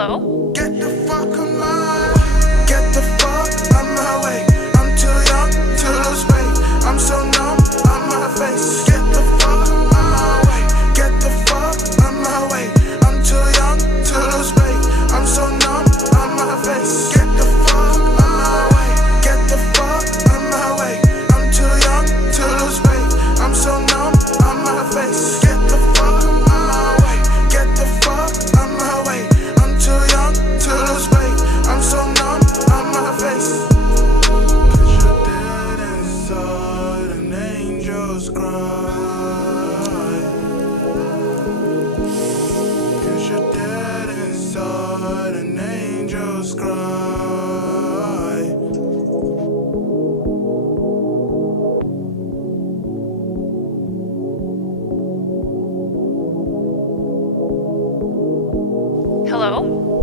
Hello? Get the fuck on my way. Get the fuck on my way. I'm too young to lose weight. I'm so numb on my face. Get the fuck on my way. Get the fuck on my way. I'm too young to lose weight. I'm so numb on my face. Get the fuck on my way. Get the fuck on my way. I'm too young to lose weight. I'm so numb on my face. Get the fuck on my way. Get the fuck on my way. I'm too young to lose weight. I'm so numb on my face. Cause you're dead inside and angels cry. Cause you're dead inside and angels cry. Hello?